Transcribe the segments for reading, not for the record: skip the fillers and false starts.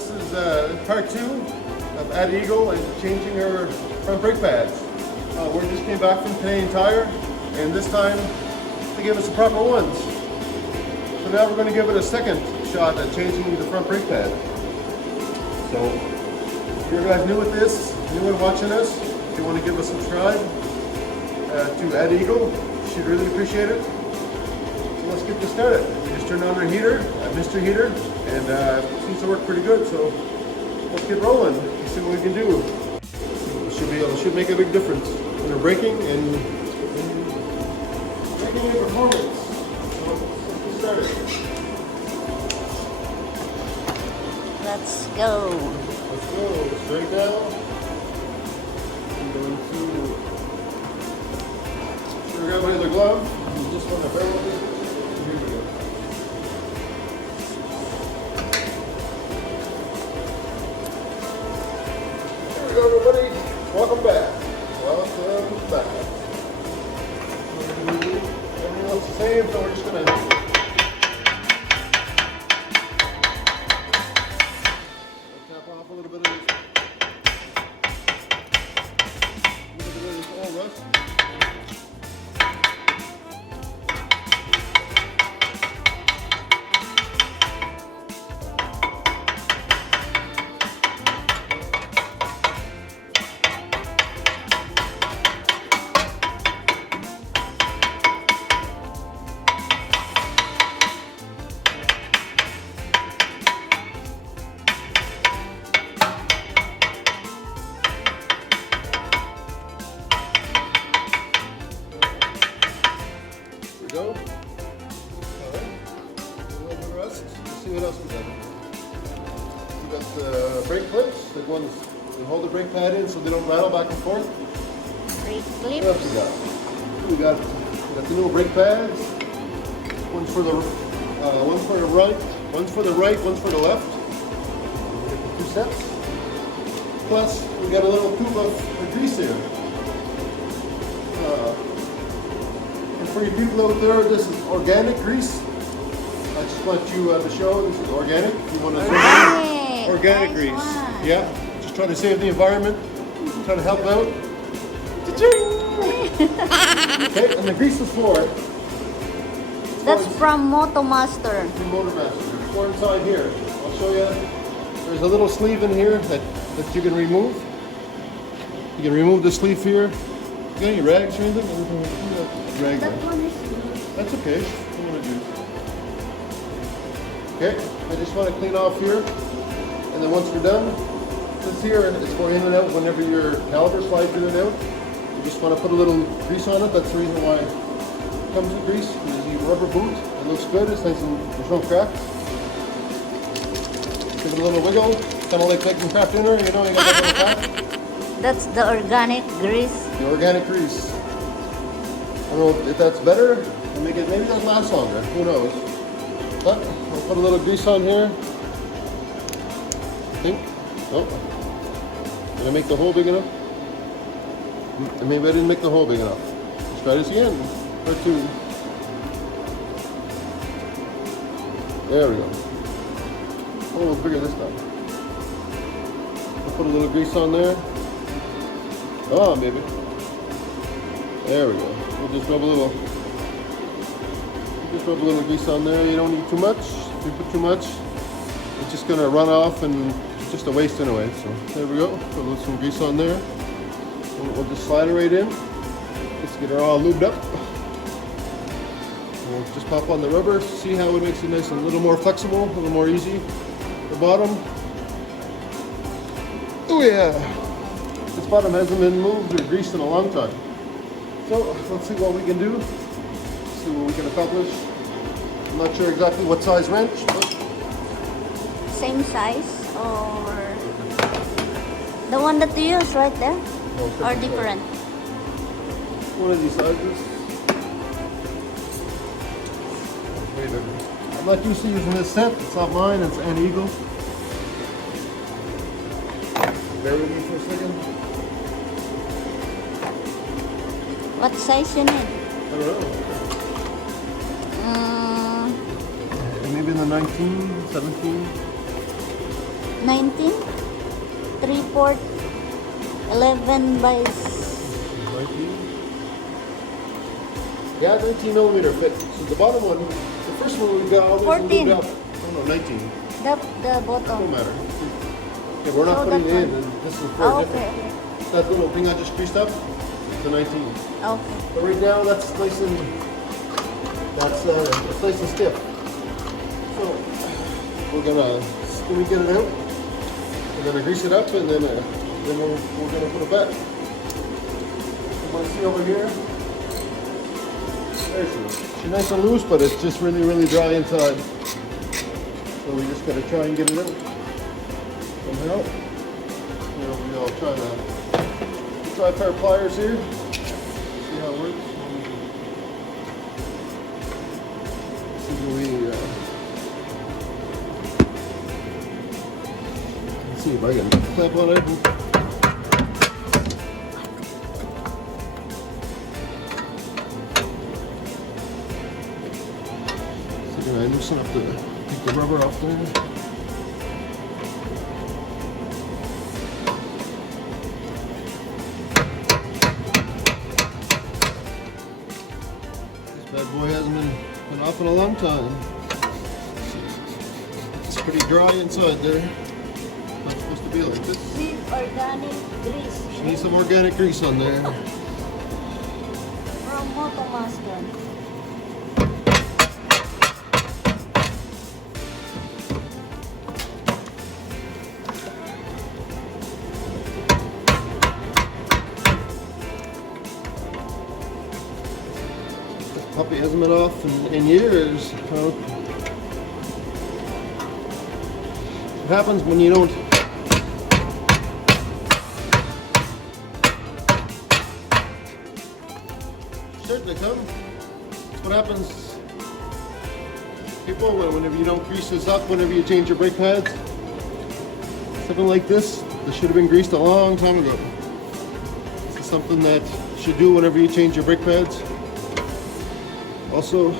This is part 2 of ADAEAGLE and changing her front brake pads. We just came back from Canadian Tire, and this time they gave us the proper ones. So now we're going to give it a second shot at changing the front brake pad. So if you guys new with this, anyone watching us, if you want to give us a subscribe to ADAEAGLE, she'd really appreciate it. So let's get this started. We just turned on our heater, Mr. Heater, and it seems to work pretty good. So let's get rolling and see what we can do. It should make a big difference in our braking and performance. So let's get started. Let's go. Let's go. Straight down. I'm going to. Sure, grab my other glove. You just want to barrel it. Here we go. Here we go, everybody. Welcome back. Welcome back. Everything else the same, so we're just going to. Off a little bit of this oil rust. Go. All right. A little bit of rust. Let's see what else we got. We got the brake clips. The ones that hold the brake pad in so they don't rattle back and forth. Brake What else we got? We got the little brake pads. One's for the right. One's for the right. One's for the left. We got the 2 sets. Plus, we got a little tube of grease here. For you people out there, this is organic grease. I just want you to show this is organic. If you want to organic grease. One. Yeah, just trying to save the environment, trying to help out. Okay, and the grease is for. That's from Motomaster. From Motomaster. It's for inside here. I'll show you. There's a little sleeve in here that you can remove. You can remove the sleeve here. You got any rags or anything? That one is That's okay. I want to do. Okay, I just want to clean off here, and then once we're done, this here is for in and out. Whenever your caliper slides in and out, you just want to put a little grease on it. That's the reason why it comes with grease. There's a rubber boot. It looks good. It's nice and there's no cracks. Give it a little wiggle, kind of like making craft dinner. You know, you got that little crack. That's the organic grease. The organic grease. I don't know if that's better, or maybe that'll last longer, who knows. But I'll put a little grease on here. I think. Oh. Did I make the hole big enough? Maybe I didn't make the hole big enough. Let's try this again. Part 2. There we go. Oh, it's bigger this time. I'll put a little grease on there. Oh, maybe. There we go. We'll just rub a little grease on there. You don't need too much. If you put too much, it's just gonna run off and it's just a waste anyway. So there we go. Put a little some grease on there. And we'll just slide it right in. Just get her all lubed up. And we'll just pop on the rubber. See how it makes it nice and a little more flexible, a little more easy. The bottom. Oh yeah. This bottom hasn't been moved or greased in a long time. So let's see what we can do. See what we can accomplish. I'm not sure exactly what size wrench, but Same size or the one that you use right there? Or different? One of these sizes. I'm not used to using this set. It's not mine. It's ADAEAGLE. Bear with me for a second. What size you need? I don't know. Maybe in the 19, 17. 19? 3/4, 11 by 19. Yeah, 19 millimeter fit. So the bottom one, the first one we got all this 14. moved up. Oh no, 19. the Don't bottom. matter. Okay, we're not So putting that it in, one. and this is for Oh, different. okay. That little thing I just creased up, it's a 19. Okay. But right now, that's nice and it's nice and stiff. So we're gonna get it out. We're gonna grease it up, and then we're gonna put it back. You want to see over here? There she is. She's nice and loose, but it's just really, really dry inside. So we just gotta try and get it out somehow. I'll try that. Try a pair of pliers here. See how it works. See if we let's see if I can clamp on it. So can I loosen up take the rubber off there? Bad boy hasn't been off in a long time. It's pretty dry inside there. Not supposed to be like this. See, organic grease. She needs some organic grease on there. From Motomaster. Puppy hasn't been off in years. Well, it happens when you don't starting to come. That's what happens, people, whenever you don't grease this up, whenever you change your brake pads. Something like this should have been greased a long time ago. This is something that you should do whenever you change your brake pads. Also,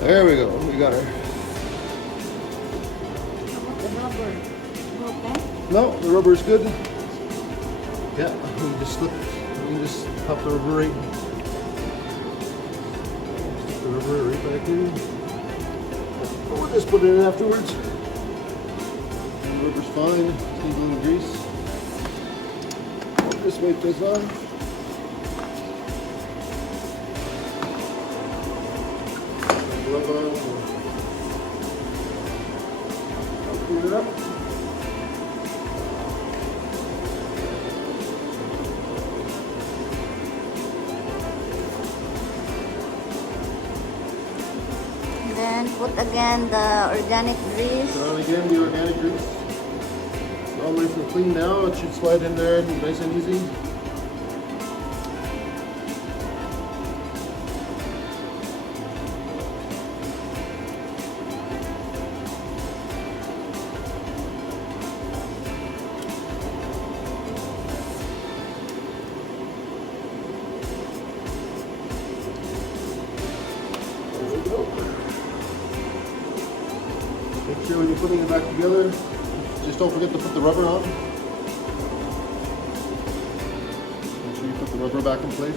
there we go. We got her. The rubber. Okay. No, the rubber is good. Yeah, we can just slip. We can just pop the rubber right. Stick the rubber right back in. We'll just put it in afterwards. And the rubber's fine. Needs a little grease. We'll just wipe this on. Glove on. I'll clean it up. Then put again the organic grease. Put on again the organic grease. It's all nice and clean now. It should slide in there nice and easy. Make sure when you're putting it back together, just don't forget to put the rubber on. Make sure you put the rubber back in place.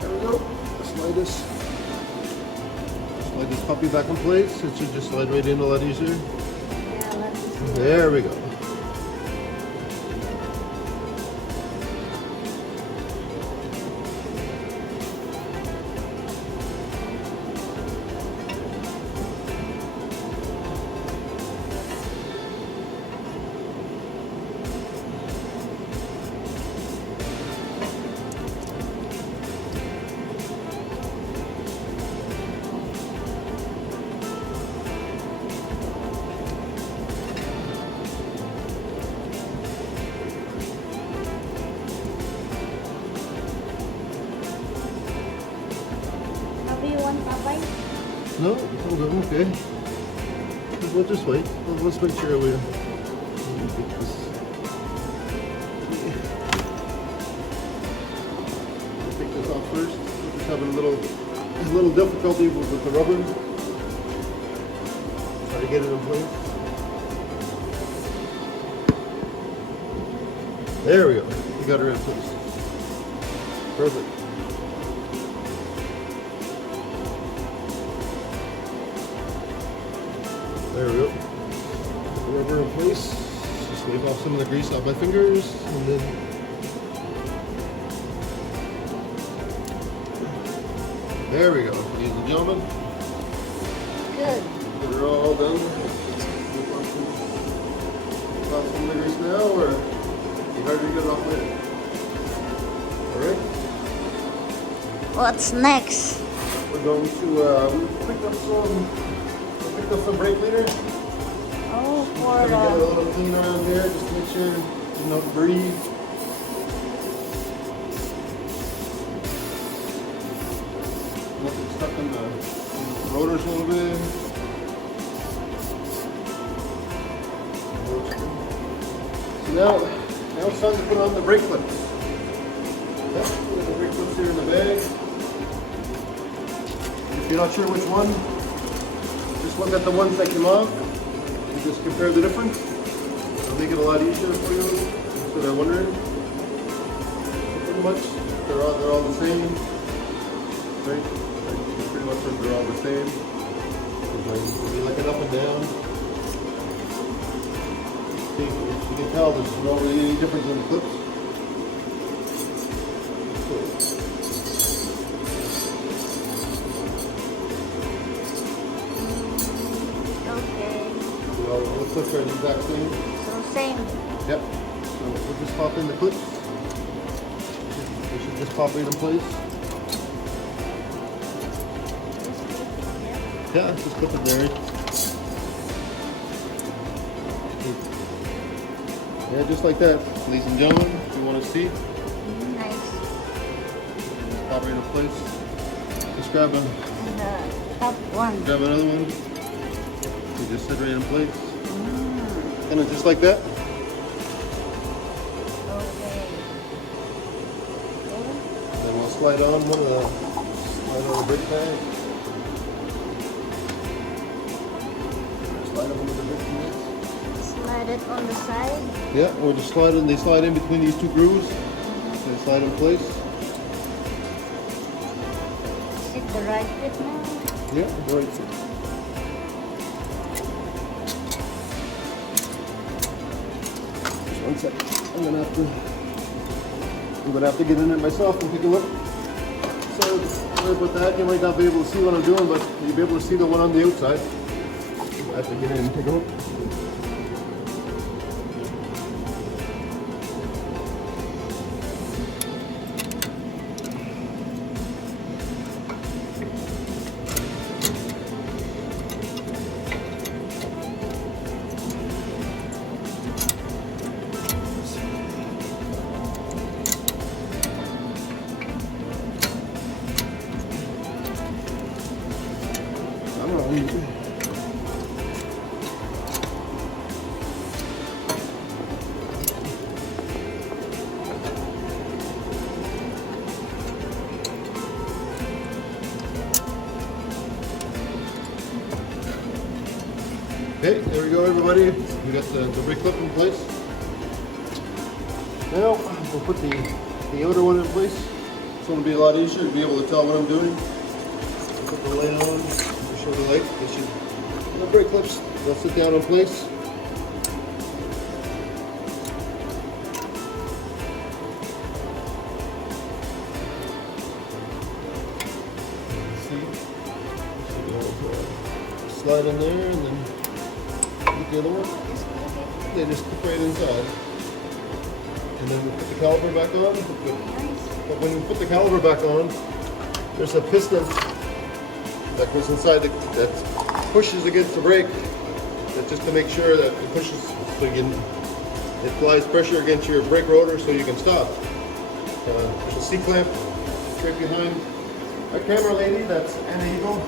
There we go. Slide this puppy back in place. It should just slide right in a lot easier. Yeah, let's see. There we go. No? Hold on, okay. We'll just wait. Let's make sure we get this. Take this off first. We're just having a little difficulty with the rubber. Try to get it in place. There we go. We got her in place. Perfect. There we go. The rubber in place. Just wave off some of the grease off my fingers, and then there we go, ladies and gentlemen. Good. They're all done. Off some of the grease now, or you hard to get it off later. All right. What's next? We're going to pick up some brake cleaner. Oh, for Gonna get it a little clean around here, just to make sure you don't breathe. Nothing stuck in the rotors a little bit. So now it's time to put on the brake clips. Yep, put the brake clips here in the bag. If you're not sure which one, just look at the ones that came off. Just compare the difference. It'll make it a lot easier for you. That's what I'm wondering. Pretty much, they're all the same. Right? Pretty much they're all the same. If you look it up and down, you can tell there's no really any difference in the clips. Well, the clips are the exact same. So same. Yep. So we'll just pop in the clips. They should just pop right in place. Yeah, just clip it there. Yeah, just like that, ladies and gentlemen. If you want to see, Nice. just pop right in place. Just grab And the top one. grab another one. You just sit right in place. And it's just like that. Okay. Then we'll slide on one of the brake pads. Slide on one of the brake pads. Slide it on the side. Yeah, or just slide in. They slide in between these two grooves. They slide in place. Is it the right fit now? Yeah, right fit. One second. I'm gonna have to get in it myself and take a look. So sorry about that. You might not be able to see what I'm doing, but you'll be able to see the one on the outside. I have to get in and take a look. Okay, there we go, everybody. We got the brake clip in place. Now we'll put the outer one in place. It's going to be a lot easier to be able to tell what I'm doing. Put the light on. Show the light. The brake clips, they'll sit down in place. See? Slide in there and then the other one, they just clip right inside. And then we put the caliper back on. But when you put the caliper back on, there's a piston that goes inside that pushes against the brake. That's just to make sure that it pushes so it applies pressure against your brake rotor so you can stop. There's a C-clamp straight behind our camera lady. That's ADAEAGLE.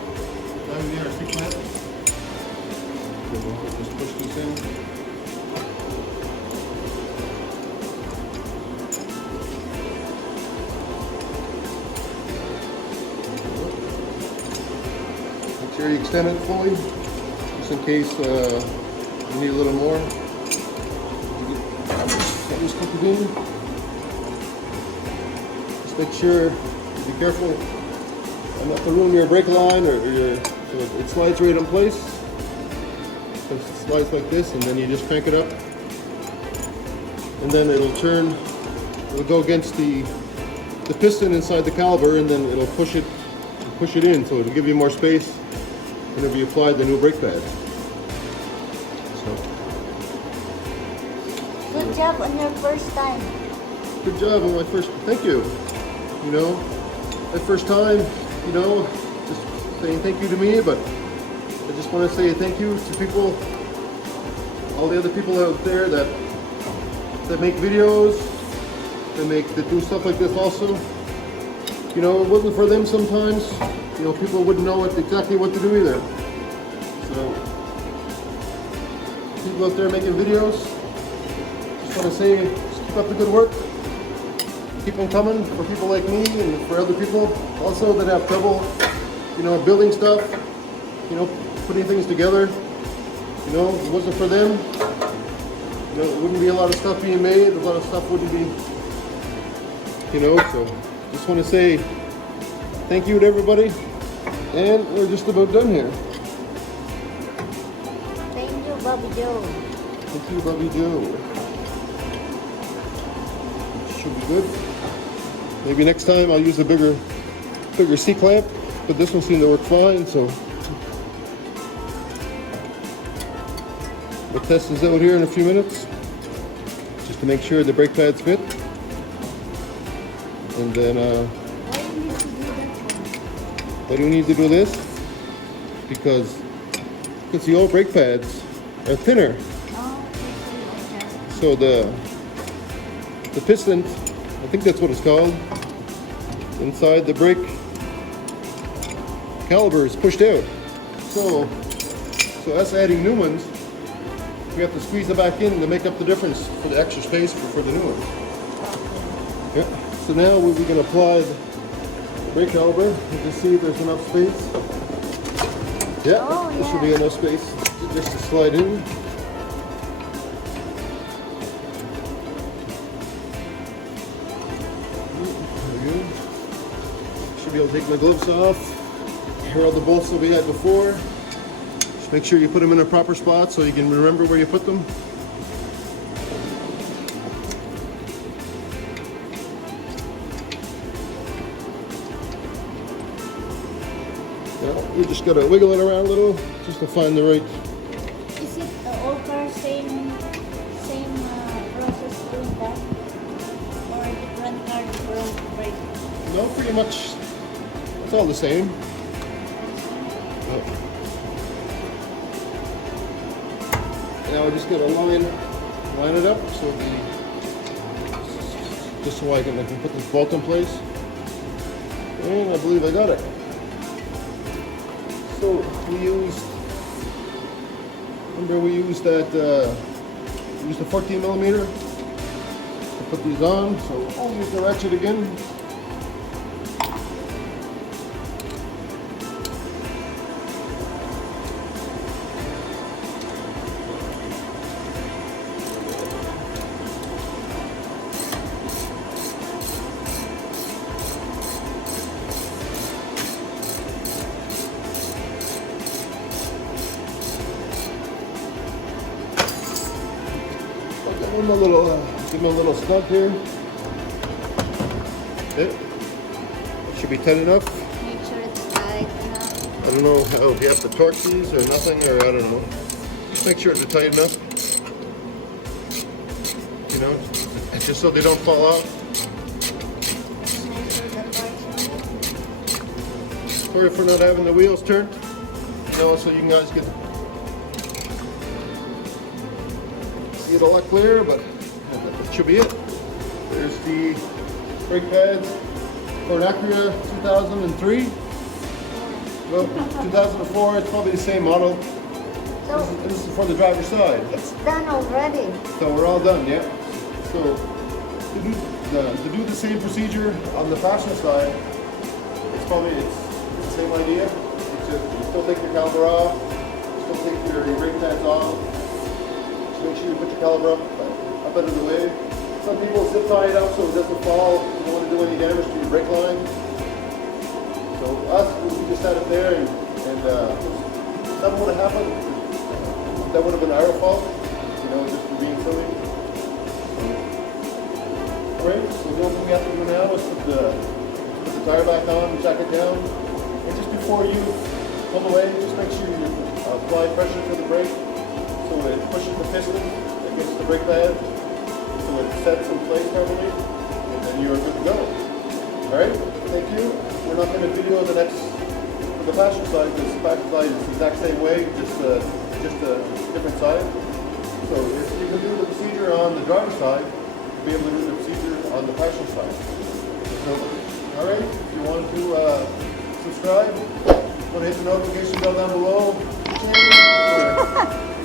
we need our C-clamp. So we'll just push this in. Make sure you extend it fully, just in case you need a little more. Just put it in. Just make sure, be careful not to ruin your brake line or your, so it slides right in place. So it slides like this, and then you just crank it up, and then it'll turn. It'll go against the piston inside the caliper, and then it'll push it in. So it'll give you more space whenever you apply the new brake pad. So. Good job on your first time. Good job on my first. Thank you. You know, my first time. You know, just saying thank you to me, but I just want to say thank you to people, all the other people out there that make videos, that do stuff like this also. You know, it wasn't for them sometimes. You know, people wouldn't know exactly what to do either. So, people out there making videos, just want to say, just keep up the good work. Keep them coming for people like me and for other people also that have trouble, you know, building stuff, you know, putting things together. You know, if it wasn't for them, you know, it wouldn't be a lot of stuff being made, a lot of stuff wouldn't be, you know, so just want to say thank you to everybody, and we're just about done here. Thank you, Bobby Joe. Thank you, Bobby Joe. Should be good. Maybe next time I'll use a bigger C-clamp, but this one seemed to work fine, so we'll test this out here in a few minutes, just to make sure the brake pads fit. And then, why do you need to do this? Because the old brake pads are thinner. So the piston, I think that's what it's called, inside the brake caliper is pushed out. So us adding new ones, we have to squeeze it back in to make up the difference for the extra space for the new ones. Yeah. So now we can apply the brake caliper. You can see there's enough space. Yeah, there should be enough space just to slide in. Should be able to take my gloves off. Here are all the bolts that we had before. Just make sure you put them in a proper spot so you can remember where you put them. Yeah, you just gotta wiggle it around a little just to find the right. Is it the old car same process doing that, or a different car different brake? No, pretty much. It's all the same. Now I just gotta line it up just so I can put this bolt in place. And I believe I got it. So we used a 14 millimeter to put these on. So I'll use the ratchet again. Give him a little snug here. It should be tight enough. Make sure it's tight enough. I don't know how, if you have to torque these or nothing, or I don't know. Just make sure they're tight enough. You know, just so they don't fall out. Sorry for not having the wheels turned. You know, so you guys can see it a lot clearer, but that should be it. There's the brake pads for an Acura 2003. Well, 2004, it's probably the same model. So This is for the driver's side. it's done already. So we're all done, yeah. So to do the same procedure on the passenger side, it's the same idea. It's just, you still take your caliper off, you still take your brake pads off. Just make sure you put your caliper up out of the way. Some people zip tie it up so it doesn't fall. You don't want to do any damage to your brake line. So us, we just had it there, and something would have happened. That would have been our fault, just for being silly. Alright, so the only thing we have to do now is put the tire back on, jack it down, and just before you pull away, just make sure you apply pressure to the brake so it pushes the piston against the brake pad, so it sets in place properly, and then you're good to go. Alright, thank you. We're not going to video the passenger side, because the passenger side is the exact same way, just a different side. So if you can do the procedure on the driver's side, you'll be able to do the procedure on the passenger side. So, alright, if you want to subscribe, want to hit the notification bell down below.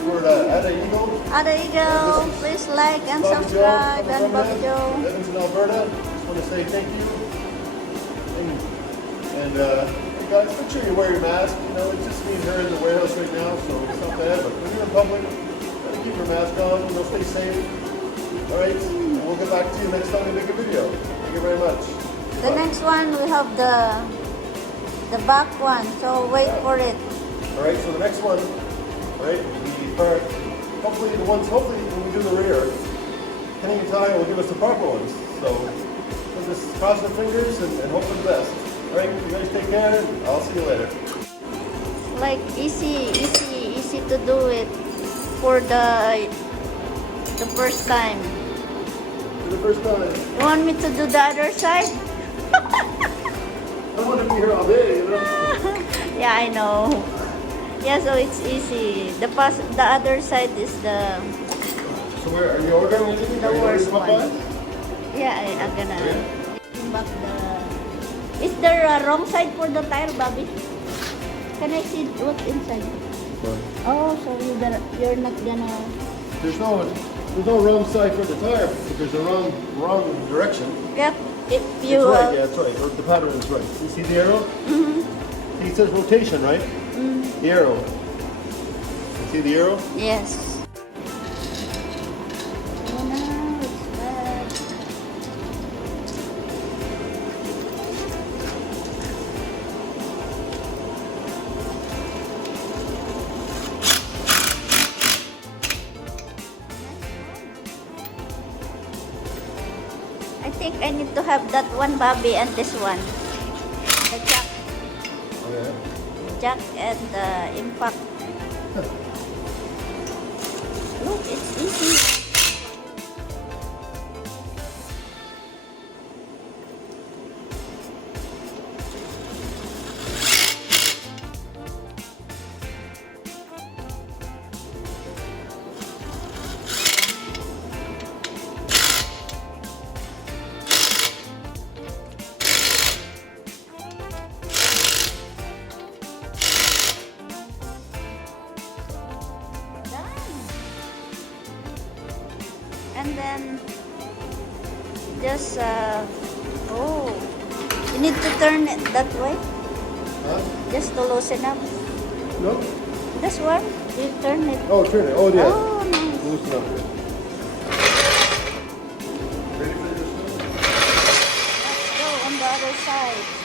We're at ADAEAGLE. ADAEAGLE, please like and subscribe, and Bobby Joe. Evans in Alberta. Just want to say thank you. And hey guys, make sure you wear your mask. It's just me and her in the warehouse right now, so it's not bad. But when you're in public, try to keep your mask on. Stay safe. All right, we'll get back to you next time we make a video. Thank you very much. The next one we have the back one, so wait for it. All right, so the next one, all right, the part. Hopefully when we do the rear, Canadian Tire will give us the proper ones. So we'll just cross our fingers and hope for the best. All right, you guys take care, and I'll see you later. Like easy to do it for the first time. For the first time. You want me to do the other side? I don't want to be here all day, Yeah, I know. Yeah, so it's easy. The other side is the So where are you ordering anything? The Are you worst ordering one. Popeyes? Yeah, I'm gonna Yeah. back the. Is there a wrong side for the tire, Bobby? Can I see what's inside? Oh, so you're not gonna. There's no wrong side for the tire, but there's a wrong direction. Yep. If you. That's right. Yeah, that's right. The pattern is right. You see the arrow? Mhm. See, it says rotation, right? The arrow. You see the arrow? Yes. Oh no, it's bad. I think I need to have that one, Bobby, and this one. The jack. Oh, yeah. Jack and the impact. Look, it's easy. And then just you need to turn it that way Huh? just to loosen up. No? This one, you turn it. Oh, turn it. Oh, yeah. Oh, nice. Loosen up here. Ready for this? Let's go on the other side.